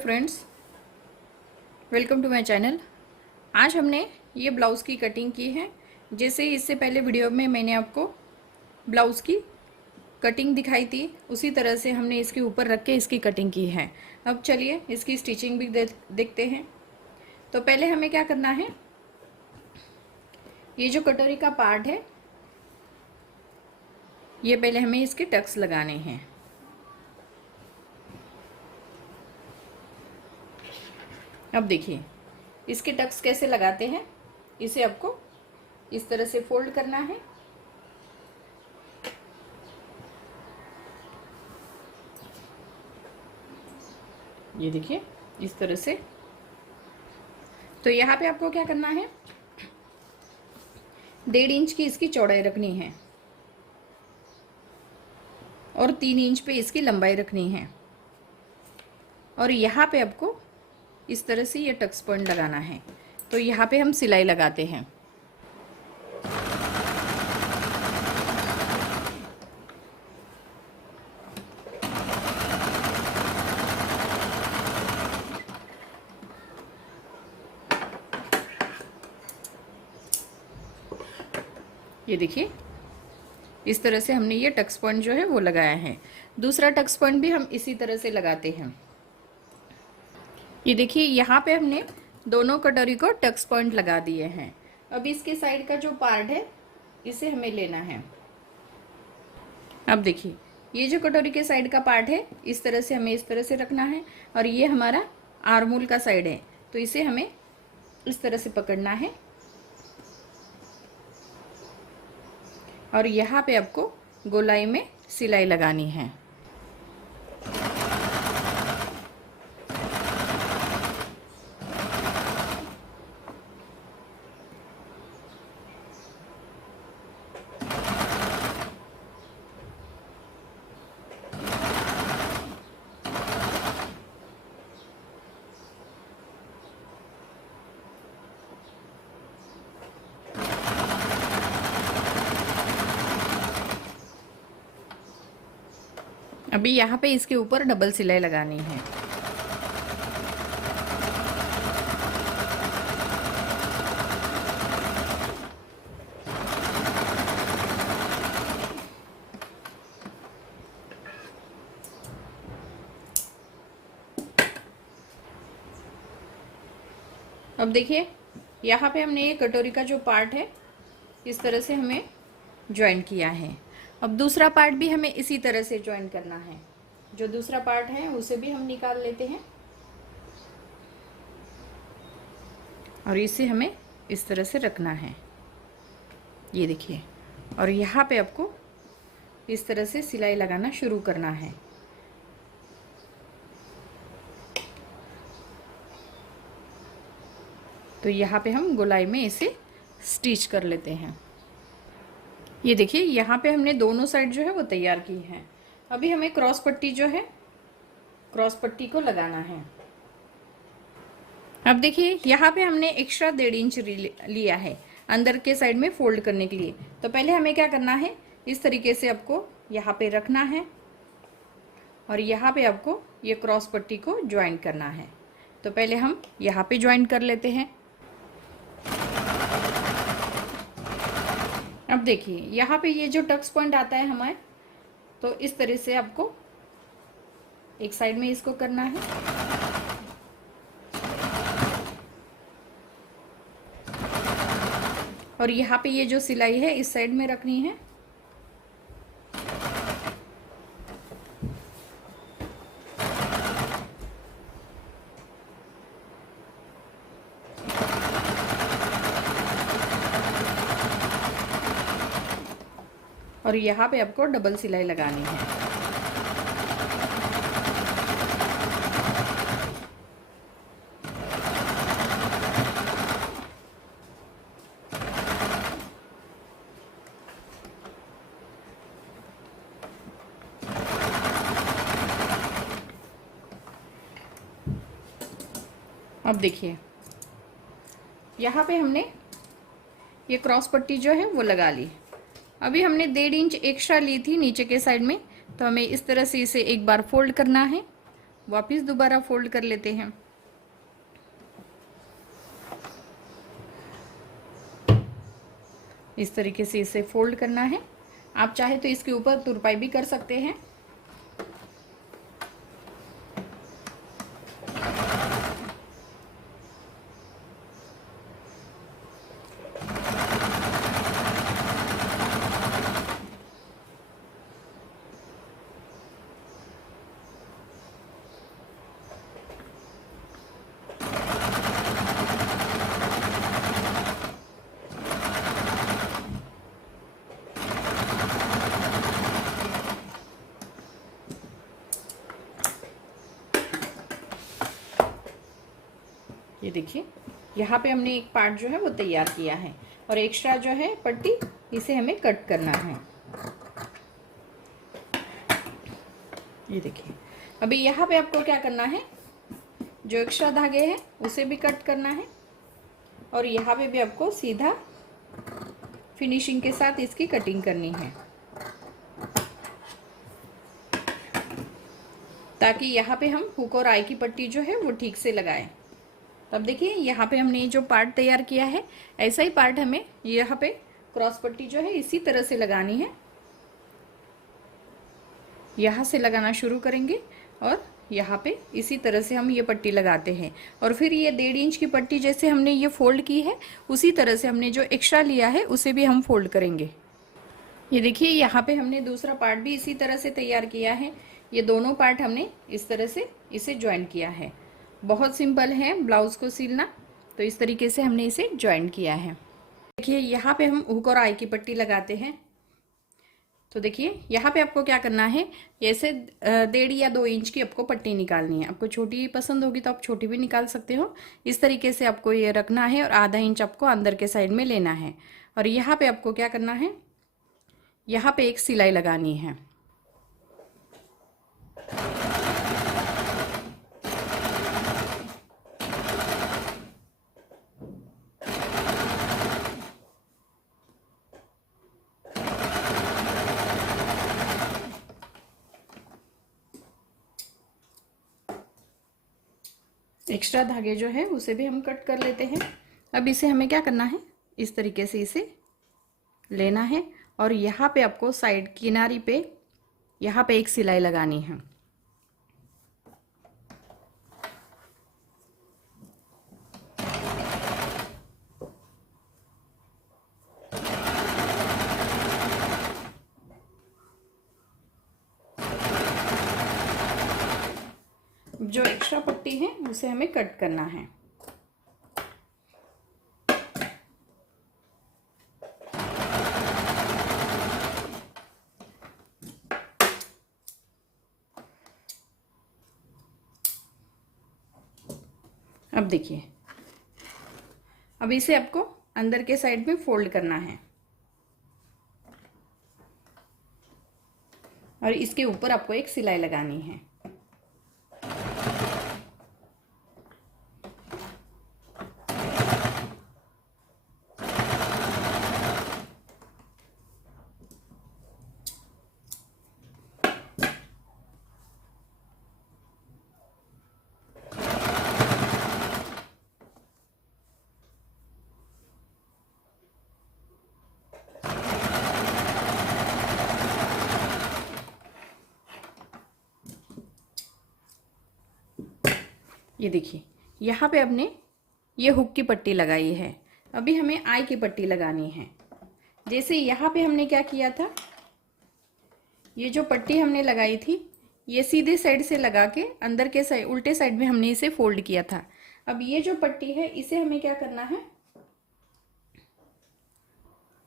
Friends, welcome to my channel. आज हमने ये ब्लाउज़ की कटिंग की है। जैसे इससे पहले वीडियो में मैंने आपको ब्लाउज़ की कटिंग दिखाई थी, उसी तरह से हमने इसके ऊपर रख के इसकी कटिंग की है। अब चलिए इसकी स्टिचिंग भी देखते हैं। तो पहले हमें क्या करना है, ये जो कटोरी का पार्ट है, ये पहले हमें इसके टक्स लगाने हैं। अब देखिए इसके टक्स कैसे लगाते हैं। इसे आपको इस तरह से फोल्ड करना है। ये देखिए इस तरह से। तो यहाँ पे आपको क्या करना है, 1.5 इंच की इसकी चौड़ाई रखनी है और 3 इंच पे इसकी लंबाई रखनी है। और यहाँ पे आपको इस तरह से ये टक्स पॉइंट लगाना है। तो यहाँ पे हम सिलाई लगाते हैं। ये देखिए इस तरह से हमने ये टक्स पॉइंट जो है वो लगाया है। दूसरा टक्स पॉइंट भी हम इसी तरह से लगाते हैं। ये देखिए यहाँ पे हमने दोनों कटोरी को टक्स पॉइंट लगा दिए हैं। अब इसके साइड का जो पार्ट है इसे हमें लेना है। अब देखिए ये जो कटोरी के साइड का पार्ट है, इस तरह से हमें इस तरह से रखना है। और ये हमारा आर्मोल का साइड है, तो इसे हमें इस तरह से पकड़ना है। और यहाँ पे आपको गोलाई में सिलाई लगानी है। अभी यहाँ पे इसके ऊपर डबल सिलाई लगानी है। अब देखिए यहाँ पे हमने ये कटोरी का जो पार्ट है इस तरह से हमें ज्वाइन किया है। अब दूसरा पार्ट भी हमें इसी तरह से ज्वाइन करना है। जो दूसरा पार्ट है उसे भी हम निकाल लेते हैं और इसे हमें इस तरह से रखना है। ये देखिए, और यहाँ पे आपको इस तरह से सिलाई लगाना शुरू करना है। तो यहाँ पे हम गोलाई में इसे स्टिच कर लेते हैं। ये देखिए यहाँ पे हमने दोनों साइड जो है वो तैयार की है। अभी हमें क्रॉस पट्टी जो है, क्रॉस पट्टी को लगाना है। अब देखिए यहाँ पे हमने एक्स्ट्रा 1.5 इंच लिया है अंदर के साइड में फोल्ड करने के लिए। तो पहले हमें क्या करना है, इस तरीके से आपको यहाँ पे रखना है और यहाँ पे आपको ये क्रॉस पट्टी को ज्वाइन करना है। तो पहले हम यहाँ पे ज्वाइन कर लेते हैं। अब देखिए यहाँ पे ये जो टक्स पॉइंट आता है हमारे, तो इस तरह से आपको एक साइड में इसको करना है। और यहाँ पे ये जो सिलाई है इस साइड में रखनी है। और यहाँ पे आपको डबल सिलाई लगानी है। अब देखिए यहाँ पे हमने ये क्रॉस पट्टी जो है वो लगा ली। अभी हमने 1.5 इंच एक्स्ट्रा ली थी नीचे के साइड में, तो हमें इस तरह से इसे एक बार फोल्ड करना है। वापस दोबारा फोल्ड कर लेते हैं। इस तरीके से इसे फोल्ड करना है। आप चाहे तो इसके ऊपर तुरपाई भी कर सकते हैं। ये देखिए, यहाँ पे हमने एक पार्ट जो है वो तैयार किया है और एक्स्ट्रा जो है पट्टी इसे हमें कट करना है। ये देखिए, अभी यहाँ पे आपको क्या करना है, जो एक्स्ट्रा धागे हैं उसे भी कट करना है और यहाँ पे भी आपको सीधा फिनिशिंग के साथ इसकी कटिंग करनी है, ताकि यहाँ पे हम हुक और आई की पट्टी जो है वो ठीक से लगाएं। तब देखिए, यहाँ पे हमने जो पार्ट तैयार किया है, ऐसा ही पार्ट हमें यहाँ पे क्रॉस पट्टी जो है इसी तरह से लगानी है। यहाँ से लगाना शुरू करेंगे और यहाँ पे इसी तरह से हम ये पट्टी लगाते हैं और फिर ये 1.5 इंच की पट्टी जैसे हमने ये फोल्ड की है, उसी तरह से हमने जो एक्स्ट्रा लिया है उसे भी हम फोल्ड करेंगे। ये देखिए, यहाँ पे हमने दूसरा पार्ट भी इसी तरह से तैयार किया है। ये दोनों पार्ट हमने इस तरह से इसे ज्वाइन किया है। बहुत सिंपल है ब्लाउज को सिलना, तो इस तरीके से हमने इसे ज्वाइन किया है। देखिए, यहाँ पे हम हुक और आई की पट्टी लगाते हैं। तो देखिए, यहाँ पे आपको क्या करना है, ऐसे 1.5 या 2 इंच की आपको पट्टी निकालनी है। आपको छोटी पसंद होगी तो आप छोटी भी निकाल सकते हो। इस तरीके से आपको ये रखना है और आधा इंच आपको अंदर के साइड में लेना है और यहाँ पे आपको क्या करना है, यहाँ पे एक सिलाई लगानी है। एक्स्ट्रा धागे जो है उसे भी हम कट कर लेते हैं। अब इसे हमें क्या करना है, इस तरीके से इसे लेना है और यहाँ पे आपको साइड किनारी पे यहाँ पे एक सिलाई लगानी है। जो एक्स्ट्रा पट्टी है उसे हमें कट करना है। अब देखिए, अब इसे आपको अंदर के साइड में फोल्ड करना है और इसके ऊपर आपको एक सिलाई लगानी है। ये देखिए, यहाँ पे हमने ये हुक की पट्टी लगाई है। अभी हमें आई की पट्टी लगानी है। जैसे यहाँ पे हमने क्या किया था, ये जो पट्टी हमने लगाई थी ये सीधे साइड से लगा के अंदर के साइड उल्टे साइड में हमने इसे फोल्ड किया था। अब ये जो पट्टी है इसे हमें क्या करना है,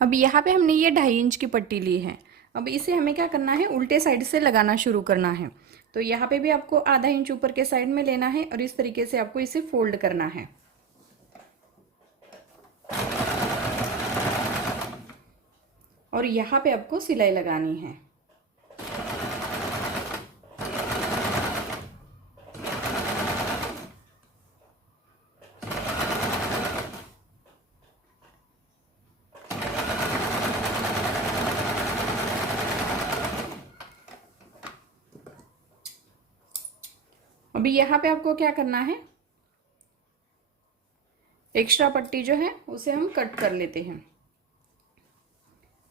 अब यहाँ पे हमने ये 2.5 इंच की पट्टी ली है। अब इसे हमें क्या करना है, उल्टे साइड से लगाना शुरू करना है। तो यहाँ पे भी आपको आधा इंच ऊपर के साइड में लेना है और इस तरीके से आपको इसे फोल्ड करना है। और यहाँ पे आपको सिलाई लगानी है। अभी यहाँ पे आपको क्या करना है, एक्स्ट्रा पट्टी जो है उसे हम कट कर लेते हैं।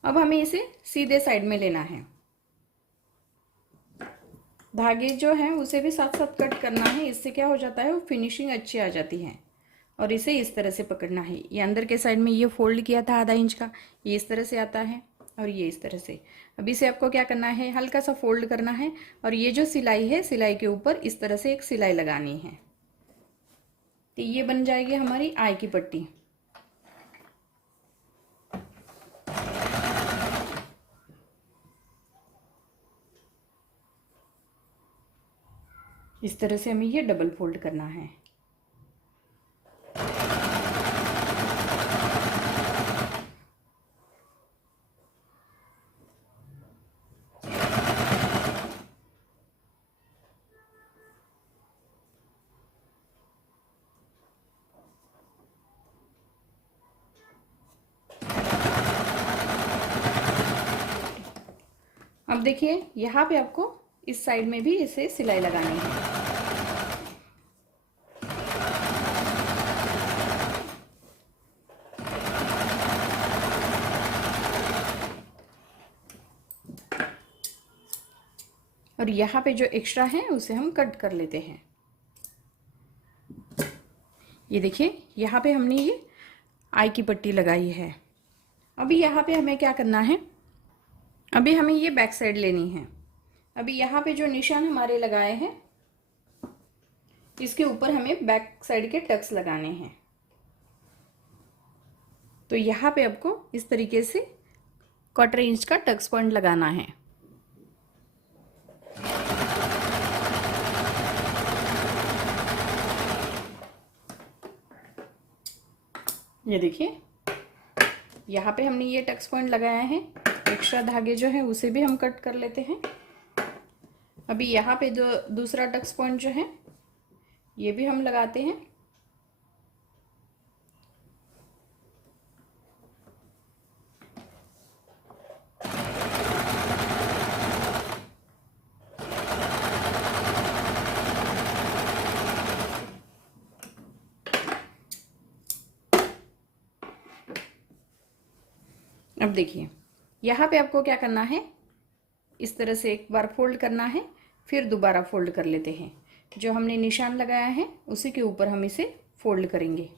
अब हमें इसे सीधे साइड में लेना है, धागे जो हैं उसे भी साथ साथ कट करना है। इससे क्या हो जाता है, वो फिनिशिंग अच्छी आ जाती है। और इसे इस तरह से पकड़ना है। ये अंदर के साइड में ये फोल्ड किया था आधा इंच का, ये इस तरह से आता है और ये इस तरह से। अब इसे आपको क्या करना है, हल्का सा फोल्ड करना है और ये जो सिलाई है, सिलाई के ऊपर इस तरह से एक सिलाई लगानी है। तो ये बन जाएगी हमारी आई की पट्टी। इस तरह से हमें ये डबल फोल्ड करना है। अब देखिए यहाँ पे आपको इस साइड में भी इसे सिलाई लगानी है। और यहाँ पे जो एक्स्ट्रा है उसे हम कट कर लेते हैं। ये देखिए यहाँ पे हमने ये आई की पट्टी लगाई है। अभी यहाँ पे हमें क्या करना है, अभी हमें ये बैक साइड लेनी है। अभी यहाँ पे जो निशान हमारे लगाए हैं, इसके ऊपर हमें बैक साइड के टक्स लगाने हैं। तो यहाँ पे आपको इस तरीके से 1/4 इंच का टक्स पॉइंट लगाना है। ये देखिए यहाँ पे हमने ये टक्स पॉइंट लगाया है। एक्स्ट्रा धागे जो है उसे भी हम कट कर लेते हैं। अभी यहाँ पे जो दूसरा टक्स पॉइंट जो है ये भी हम लगाते हैं। अब देखिए यहाँ पे आपको क्या करना है, इस तरह से एक बार फोल्ड करना है, फिर दोबारा फोल्ड कर लेते हैं। जो हमने निशान लगाया है उसी के ऊपर हम इसे फोल्ड करेंगे।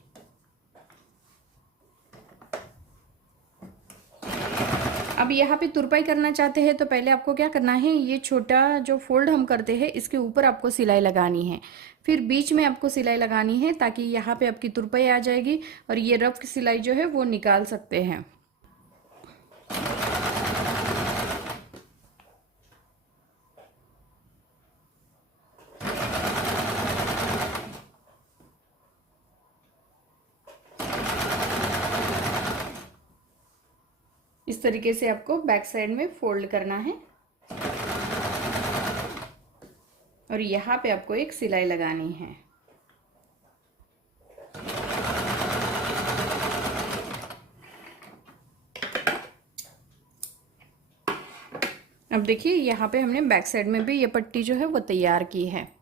अब यहाँ पे तुरपाई करना चाहते हैं तो पहले आपको क्या करना है, ये छोटा जो फोल्ड हम करते हैं इसके ऊपर आपको सिलाई लगानी है। फिर बीच में आपको सिलाई लगानी है ताकि यहाँ पे आपकी तुरपाई आ जाएगी और ये रफ सिलाई जो है वो निकाल सकते हैं। इस तरीके से आपको बैक साइड में फोल्ड करना है और यहाँ पे आपको एक सिलाई लगानी है। अब देखिए यहाँ पे हमने बैक साइड में भी ये पट्टी जो है वो तैयार की है।